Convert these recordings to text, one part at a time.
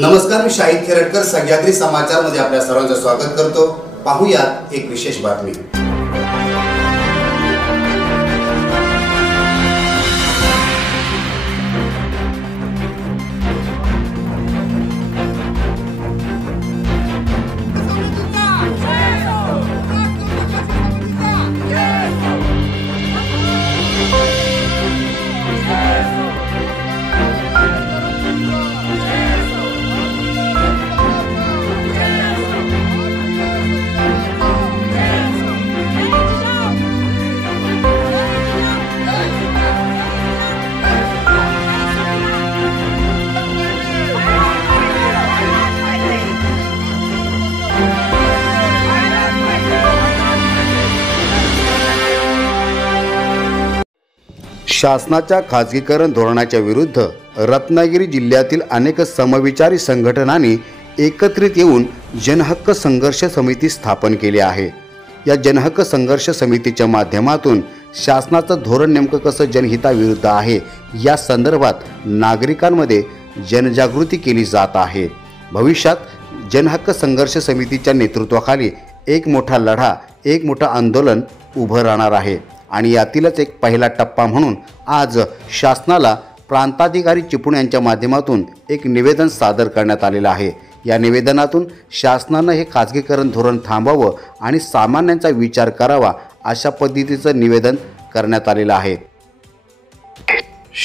नमस्कार, मी शाहिद खेरटकर सह्याद्री समाचार मध्ये आपल्या सर्वांचं स्वागत करतो। पाहूयात एक विशेष बातमी। शासनाच्या खाजगीकरण धोरणाच्या विरुद्ध रत्नागिरी जिल्ह्यातील अनेक समविचारी संघटनांनी एकत्रित येऊन जनहक्क संघर्ष समिती स्थापन केली आहे। या जनहक्क संघर्ष समितीच्या माध्यमातून शासनाचं धोरण नेमकं कसं जनहिताविरुद्ध आहे या संदर्भात नागरिकांमध्ये जनजागृती केली जात आहे। भविष्यात जनहक्क संघर्ष समितीच्या नेतृत्वाखाली एक मोठा लढा, एक मोठं आंदोलन उभं राहणार आहे आणि यातीलच एक पहिला टप्पा म्हणून आज शासनाला प्रांताधिकारी चिपळूण यांच्या माध्यमातून एक निवेदन सादर करण्यात आलेलं आहे। या निवेदनातून शासनानं हे खाजगीकरण धोरण थांबवावं आणि सामान्यांचा विचार करावा अशा पद्धतीचं निवेदन करण्यात आलेलं आहे।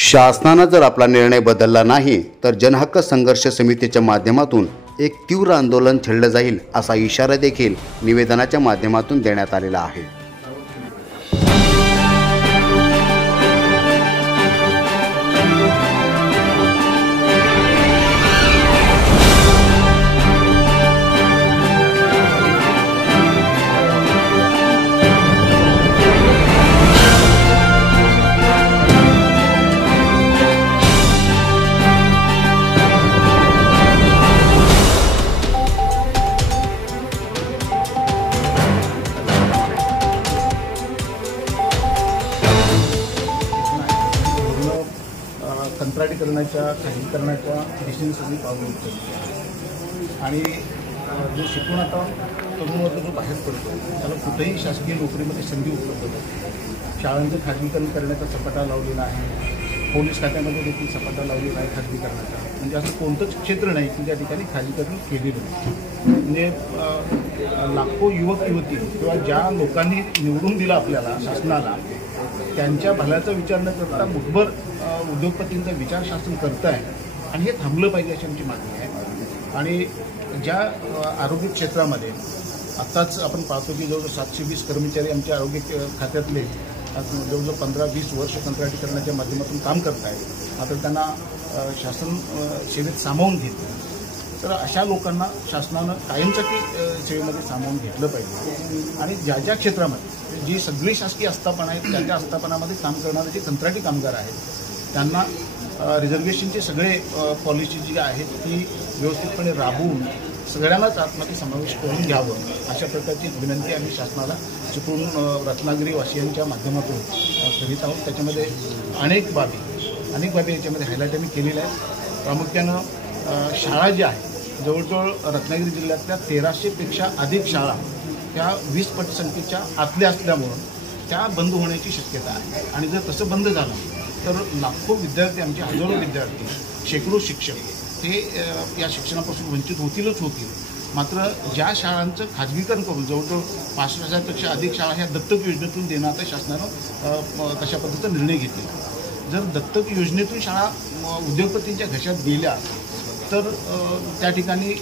शासनानं जर आपला निर्णय बदलला नाही तर जनहक्क संघर्ष समितीच्या माध्यमातून एक तीव्र आंदोलन छेडलं जाईल असा इशारा देखील निवेदनाच्या माध्यमातून देण्यात आलेला आहे। कंत्राटीकरणाच्या खाजगीकरणाच्या दिशेने सगळी पावलं उचलली आणि जे शिकून आता तरुण वर्ग जो बाहेर पडतो त्याला कुठेही शासकीय नोकरीमध्ये संधी उपलब्ध होते। शाळांचं खाजगीकरण करण्याचा सपाटा लावलेला आहे, पोलीस खात्यामध्ये देखील सपाटा लावलेला आहे खाजगीकरणाचा। म्हणजे असं कोणतंच क्षेत्र नाही की त्या ठिकाणी खाजगीकरण केलेलं नाही। म्हणजे लाखो युवक युवती किंवा ज्या लोकांनी निवडून दिलं आपल्याला शासनाला त्यांच्या भल्याचा विचार न करता मुठभर उद्योगपतींचा विचार शासन करत आहे आणि हे थांबलं पाहिजे अशी आमची मागणी आहे। आणि ज्या आरोग्य क्षेत्रामध्ये आत्ताच आपण पाहतो की जवळजवळ 720 कर्मचारी आमच्या आरोग्य खात्यातले जवळजवळ 15-20 वर्ष कंत्राटीकरणाच्या माध्यमातून काम करत आहेत, मात्र त्यांना शासन सेवेत सामावून घेतलं तर अशा लोकांना शासनानं कायमसाठी सेवेमध्ये सामावून घेतलं पाहिजे। आणि ज्या ज्या क्षेत्रामध्ये जी सगळी शासकीय आस्थापना आहेत त्या त्या आस्थापनामध्ये काम करणारे जे कंत्राटी कामगार आहेत त्यांना रिझर्वेशनचे सगळे पॉलिसी जी आहेत ती व्यवस्थितपणे राबवून सगळ्यांनाच आतमध्ये समावेश करून घ्यावं अशा प्रकारची विनंती आम्ही शासनाला चिपळूण रत्नागिरी वासियांच्या माध्यमातून करीत आहोत। त्याच्यामध्ये अनेक बाबी याच्यामध्ये हायलाईट आम्ही केलेल्या आहेत। प्रामुख्यानं शाळा ज्या आहेत जवळजवळ रत्नागिरी जिल्ह्यातल्या 1300पेक्षा अधिक शाळा त्या 20% संख्येच्या आतल्या असल्यामुळं त्या बंद होण्याची शक्यता आहे आणि जर तसं बंद झालं तर लाखो विद्यार्थी, आमचे हजारो विद्यार्थी, शेकडो शिक्षक ते या शिक्षणापासून वंचित होतीलच होतील। मात्र ज्या शाळांचं खाजगीकरण करून जवळजवळ 5,000पेक्षा अधिक शाळा ह्या दत्तक योजनेतून देण्याचा शासनानं तशा पद्धतीचा निर्णय घेतला। जर दत्तक योजनेतून शाळा उद्योगपतींच्या घशात गेल्या तर त्या ठिकाणी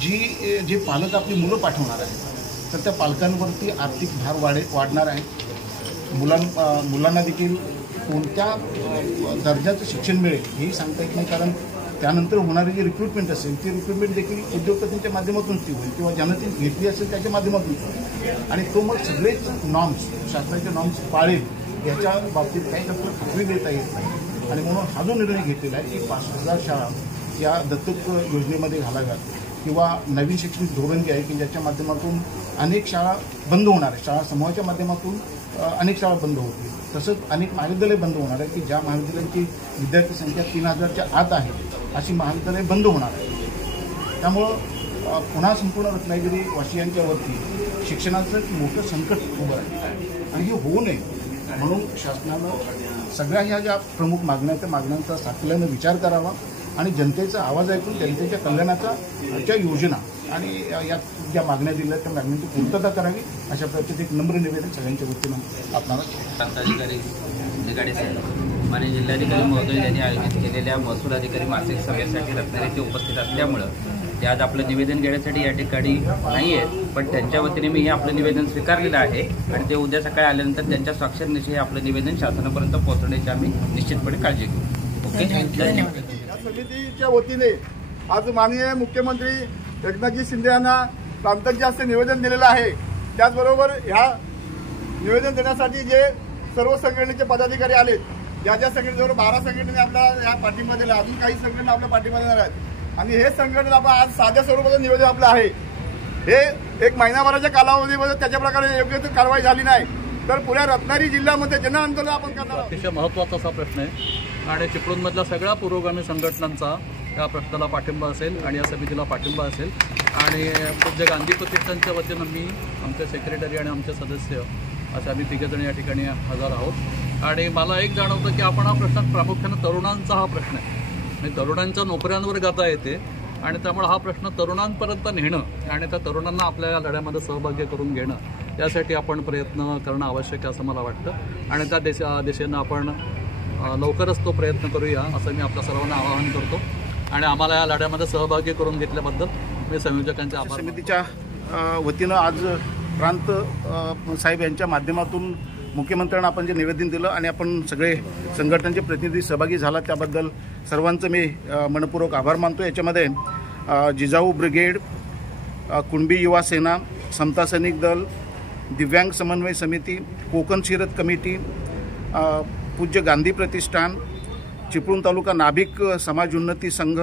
जे पालक आपली मुलं पाठवणार आहेत तर त्या पालकांवरती आर्थिक भार वाढणार आहे। मुलांना देखील कोणत्या दर्जाचं शिक्षण मिळेल हेही सांगता येत नाही, कारण त्यानंतर होणारी जी रिक्रुटमेंट असेल ती रिक्रुटमेंट देखील उद्योगपतींच्या माध्यमातून ती होईल किंवा ज्यांना ती घेतली असेल त्याच्या माध्यमातून होईल आणि तो मग सगळेच नॉर्म्स, शासनाचे नॉर्म्स पाळेल याच्या बाबतीत काही तत्व खात्री देता येत नाही। आणि म्हणून हा जो निर्णय घेतलेला आहे की 5,000 शाळा या दत्तक योजनेमध्ये घालाव्यात किंवा नवीन शैक्षणिक धोरण जे आहे की ज्याच्या माध्यमातून अनेक शाळा बंद होणार आहे, शाळा समूहाच्या माध्यमातून अनेक शाळा बंद होतील, तसंच अनेक महाविद्यालय बंद होणार आहे की ज्या महाविद्यालयांची विद्यार्थी संख्या 3000च्या आत आहे अशी महाविद्यालय बंद होणार आहे। त्यामुळं पुन्हा संपूर्ण रत्नागिरी वासियांच्या वरती शिक्षणाचं एक मोठं संकट उभं आहे आणि हे होऊ नये म्हणून शासनानं सगळ्या ह्या ज्या प्रमुख मागण्या त्या मागण्यांचा साकल्यानं विचार करावा आणि जनतेचा आवाज ऐकून जनतेच्या कल्याणाच्या योजना आणि या ज्या मागण्या दिल्या त्या मागण्यांची पूर्तता करावी अशा प्रकारचे एक नम्र निवेदन सगळ्यांच्या वतीनं आपणाला प्रांताधिकारी निगाडे साहेब माननीय जिल्हाधिकारी महोदय यांनी आयोजित केलेल्या महसूल अधिकारी मासिक सभेसाठी रत्नागिरीचे उपस्थित असल्यामुळं ते आज आपलं निवेदन घेण्यासाठी या ठिकाणी नाही आहेत, पण त्यांच्या वतीने मी हे आपलं निवेदन स्वीकारलेलं आहे आणि ते उद्या सकाळी आल्यानंतर त्यांच्या स्वाक्षरीनिशी हे आपलं निवेदन शासनापर्यंत पोहोचवण्याची आम्ही निश्चितपणे काळजी घेऊ. ओके, धन्यवाद. या समितीच्या वतीने आज माननीय मुख्यमंत्री एकनाथजी शिंदे यांना प्रांतांचे असं निवेदन दिलेलं आहे. त्याचबरोबर ह्या निवेदन देण्यासाठी जे सर्व संघटनेचे पदाधिकारी आलेत, ज्या संघटनेजवळ 12 संघटनेने आपल्या या पाठिंबा दिला, अजून काही संघटना आपल्या पाठिंबा देणार आहेत आणि हे संघटना आपण आज साध्या स्वरूपाचं निवेदन आपलं आहे. हे एक महिनाभराच्या कालावधीमध्ये त्याच्या प्रकारे योग्य कारवाई झाली नाही तर पुऱ्या रत्नागिरी जिल्ह्यामध्ये जन आंदोलन आपण करणार आहोत. अतिशय महत्त्वाचा असा प्रश्न आहे आणि चिपळूणमधल्या सगळ्या पुरोगामी संघटनांचा या प्रश्नाला पाठिंबा असेल आणि या समितीला पाठिंबा असेल आणि पूज्य गांधी प्रतिष्ठानच्या वतीनं मी, आमचे सेक्रेटरी आणि आमचे सदस्य असे आम्ही तिघेजण या ठिकाणी हजर आहोत. आणि मला एक जाणवतं की आपण हा प्रश्न प्रामुख्यानं तरुणांचा हा प्रश्न आहे आणि तरुणांच्या नोकऱ्यांवर गाता येते आणि त्यामुळे हा प्रश्न तरुणांपर्यंत नेणं आणि त्या तरुणांना आपल्या लढ्यामध्ये सहभागी करून घेणं यासाठी आपण प्रयत्न करणं आवश्यक आहे असं मला वाटतं आणि त्या दिशेनं आपण लवकरच तो प्रयत्न करूया असं मी आपल्या सर्वांना आवाहन करतो आणि आम्हाला या लढ्यामध्ये सहभागी करून घेतल्याबद्दल मी संयोजकांचे आभार. समितीच्या वतीनं आज प्रांत साहेब यांच्या माध्यमातून मुख्यमंत्र्यांना आपण जे निवेदन दिलं आणि आपण सगळे संघटनांचे प्रतिनिधी सहभागी झाला त्याबद्दल सर्वांचं मी मनपूर्वक आभार मानतो. याच्यामध्ये जिजाऊ ब्रिगेड, कुणबी युवा सेना, समता सैनिक दल, दिव्यांग समन्वय समिती, कोकण शिरत कमिटी, पूज्य गांधी प्रतिष्ठान, चिपळूण तालुका नाभिक समाज उन्नती संघ,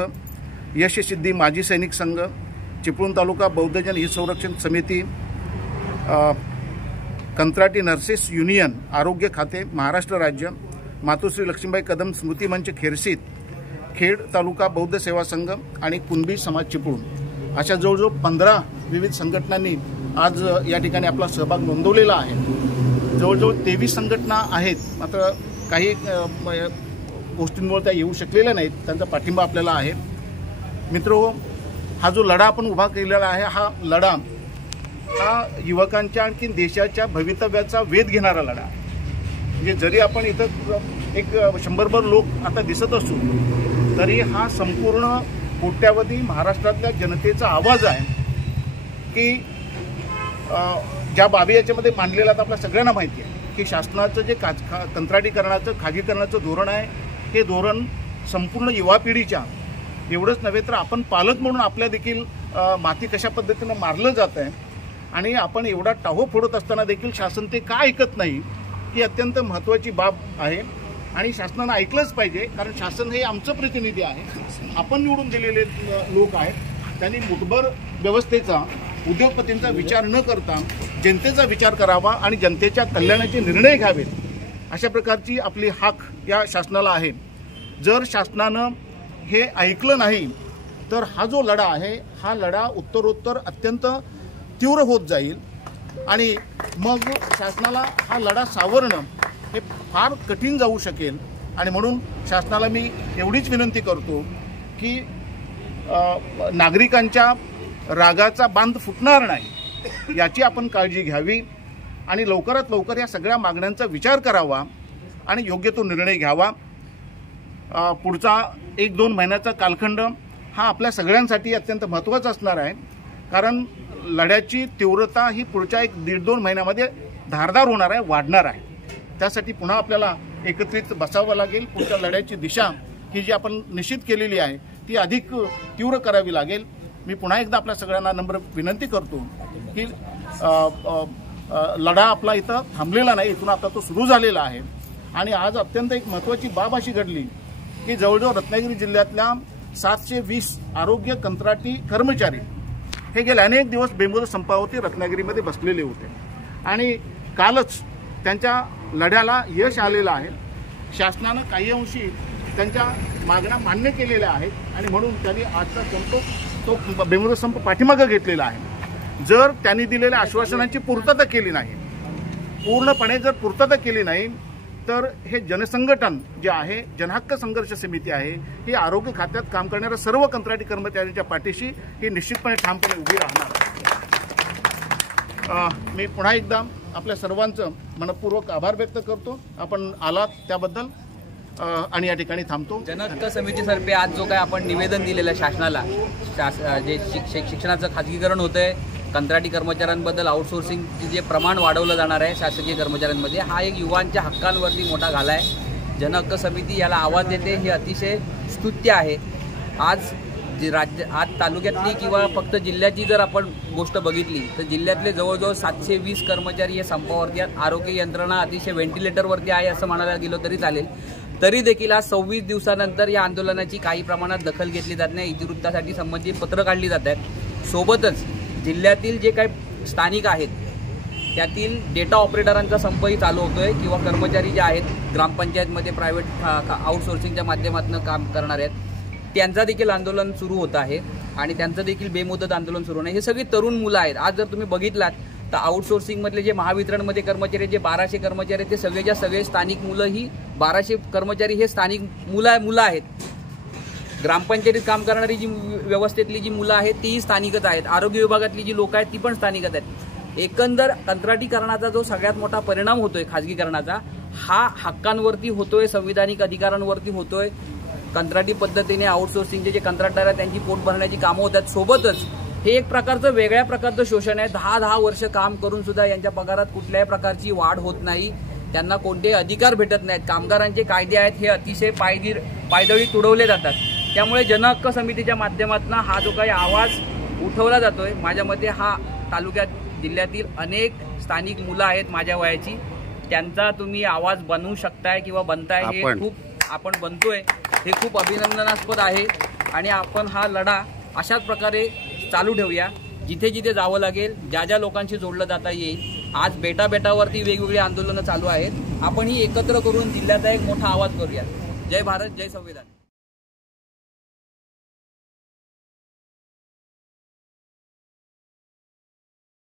यशसिद्धी माजी सैनिक संघ, चिपळूण तालुका बौद्धजन हित संरक्षण समिती, कंत्राटी नर्सेस युनियन, आरोग्य खाते, महाराष्ट्र राज्य, मातोश्री लक्ष्मीबाई कदम स्मृती मंच खेरसीत, खेड तालुका बौद्ध सेवा संघ आणि कुणबी समाज चिपळूण अशा जवळजवळ 15 विविध संघटनांनी आज या ठिकाणी आपला सहभाग नोंदवलेला आहे. जवळजवळ 23 संघटना आहेत, मात्र काही गोष्टींमुळे त्या येऊ शकलेल्या नाहीत, त्यांचा पाठिंबा आपल्याला आहे. मित्रहो, हा जो लढा आपण उभा केलेला आहे हा लढा हा युवकांच्या आणखी देशाच्या भवितव्याचा वेध घेणारा लढा. म्हणजे जरी आपण इथं एक 100भर लोक आता दिसत असू तरी हा संपूर्ण कोट्यावधी महाराष्ट्रातल्या जनतेचा आवाज आहे की ज्या बाबी याच्यामध्ये मांडलेला तर आपल्या सगळ्यांना माहिती आहे की शासनाचं जे कंत्राटीकरणाचं खाजगीकरणाचं धोरण आहे हे धोरण संपूर्ण युवा पिढीच्या एवढंच नव्हे तर आपण पालक म्हणून आपल्या देखील माती कशा पद्धतीनं मारलं जात आहे आणि आपण एवढा टाहो फोडत असताना देखील शासन ते का ऐकत नाही ही अत्यंत महत्त्वाची बाब आहे आणि शासनानं ऐकलंच पाहिजे. कारण शासन हे आमचं प्रतिनिधी आहे, आपण निवडून दिलेले लोक आहेत. त्यांनी मुठभर व्यवस्थेचा, उद्योगपतींचा विचार न करता जनतेचा विचार करावा आणि जनतेच्या कल्याणाचे निर्णय घ्यावेत अशा प्रकारची आपली हाक या शासनाला आहे. जर शासनानं हे ऐकलं नाही तर हा जो लढा आहे हा लढा उत्तरोत्तर अत्यंत तीव्र होत जाईल आणि मग शासनाला हा लढा सावरणं हे फार कठीण जाऊ शकेल. आणि म्हणून शासनाला मी एवढीच विनंती करतो की नागरिकांच्या रागाचा बांध फुटणार नाही याची आपण काळजी घ्यावी आणि लवकरात लवकर या सगळ्या मागण्यांचा विचार करावा आणि योग्य तो निर्णय घ्यावा. पुढचा 1-2 महिन्याचा कालखंड हा आपल्या सगळ्यांसाठी अत्यंत महत्त्वाचा असणार आहे. कारण लढ्याची तीव्रता ही पुढच्या 1-1.5-2 महिन्यामध्ये धारदार होणार आहे, वाढणार आहे. त्यासाठी पुन्हा आपल्याला एकत्रित बसावं लागेल. पुढच्या लढ्याची दिशा ही जी आपण निश्चित केलेली आहे ती अधिक तीव्र करावी लागेल. मी पुन्हा एकदा आपल्या सगळ्यांना नम्र विनंती करतो की लढा आपला इथं थांबलेला नाही, इथून आता तो सुरू झालेला आहे. आणि आज अत्यंत एक महत्त्वाची बाब अशी घडली की जवळजवळ रत्नागिरी जिल्ह्यातल्या 720 आरोग्य कंत्राटी कर्मचारी हे गेले अनेक दिवस बेमुदत संपावरती रत्नागिरीमध्ये बसलेले होते आणि कालच त्यांच्या लढ्याला यश आलेलं आहे. शासनानं काही अंशी त्यांच्या मागण्या मान्य केलेल्या आहेत आणि म्हणून त्यांनी आजचा संप तो बेमुदत संप पाठीमागे घेतलेला आहे. जर त्यांनी दिलेल्या आश्वासनांची पूर्तता केली नाही, पूर्णपणे जर पूर्तता केली नाही, तर हे जनसंघटन जे आहे, जनहक्क संघर्ष समिती आहे, ही आरोग्य खात्यात काम करणाऱ्या सर्व कंत्राटी कर्मचाऱ्यांच्या पाठीशी ही निश्चितपणे ठामपणे उभी राहणार आहे. मी पुन्हा एकदा आपल्या सर्वांचं मनपूर्वक आभार व्यक्त करतो. आपण आलात त्याबद्दल आणि या ठिकाणी थांबतो. जनहक्क समितीतर्फे आज जो काय आपण निवेदन दिलेलं शासनाला, जे शिक्षणाचं खाजगीकरण होतंय, कंत्राटी कर्मचाऱ्यांबद्दल आउटसोर्सिंगचे जे प्रमाण वाढवलं जाणार आहे शासकीय कर्मचाऱ्यांमध्ये, हा एक युवांच्या हक्कांवरती मोठा घाला आहे. जनहक्क समिती याला आवाज देते, हे अतिशय स्तुत्य आहे. आज आज तालुक्यातली किंवा फक्त जिल्ह्याची जर आपण गोष्ट बघितली तर जिल्ह्यातले जवळजवळ 720 कर्मचारी हे संपावरती आहेत. आरोग्य यंत्रणा अतिशय व्हेंटिलेटरवरती आहे असं म्हणायला गेलो तरी चालेल. तरी देखील आज 26 दिवसानंतर या आंदोलनाची काही प्रमाणात दखल घेतली जात नाही. इतिवृत्तासाठी संबंधित पत्र काढली जात आहेत. सोबतच जिल्ह्यातील जे काही स्थानिक आहेत त्यातील डेटा ऑपरेटरांचा संपही चालू होतोय किंवा कर्मचारी जे आहेत ग्रामपंचायतमध्ये प्रायव्हेट आउटसोर्सिंगच्या माध्यमातून काम करणार आहेत, त्यांचा देखील आंदोलन सुरू होत आहे आणि त्यांचं देखील बेमुदत आंदोलन सुरू आहे. हे सगळी तरुण मुलं आहेत. आज जर तुम्ही बघितलात तर आउटसोर्सिंगमधले जे महावितरणमध्ये कर्मचारी, जे 1200 कर्मचारी आहेत, ते सगळेच्या सगळे स्थानिक मुलं, ही 1200 कर्मचारी हे स्थानिक मुलं आहेत. ग्रामपंचायतीत काम करणारी जी व्यवस्थेतली जी मुलं आहेत तीही स्थानिकच आहेत. आरोग्य विभागातली जी लोक आहेत ती पण स्थानिकच आहेत. एकंदर कंत्राटीकरणाचा जो सगळ्यात मोठा परिणाम होतोय खाजगीकरणाचा, हा हक्कांवरती होतोय, संविधानिक अधिकारांवरती होतोय. कंत्राटी पद्धतीने आउटसोर्सिंगचे जे कंत्राटदार आहेत त्यांची पोट भरण्याची कामं होतात. सोबतच हे एक प्रकारचं वेगळ्या प्रकारचं शोषण आहे. 10 वर्ष काम करून सुद्धा यांच्या पगारात कुठल्याही प्रकारची वाढ होत नाही, त्यांना कोणतेही अधिकार भेटत नाहीत. कामगारांचे कायदे आहेत हे अतिशय पायदळी तुडवले जातात. त्यामुळे जनहक्क समितीच्या माध्यमातून हा जो काही आवाज उठवला जातोय, माझ्या मते हा तालुक्यात जिल्ह्यातील अनेक स्थानिक मुलं आहेत माझ्या वयाची, त्यांचा तुम्ही आवाज बनवू शकताय किंवा बनताय, हे खूप आपण बनतोय, हे खूप अभिनंदनास्पद आहे. आणि आपण हा लढा अशाच प्रकारे चालू ठेवूया. जिथे जिथे जावं लागेल, ज्या ज्या लोकांशी जोडलं जाता येईल. आज बेटावरती वेगवेगळी आंदोलनं चालू आहेत. आपण ही एकत्र करून जिल्ह्याचा एक मोठा आवाज करूया. जय भारत, जय संविधान.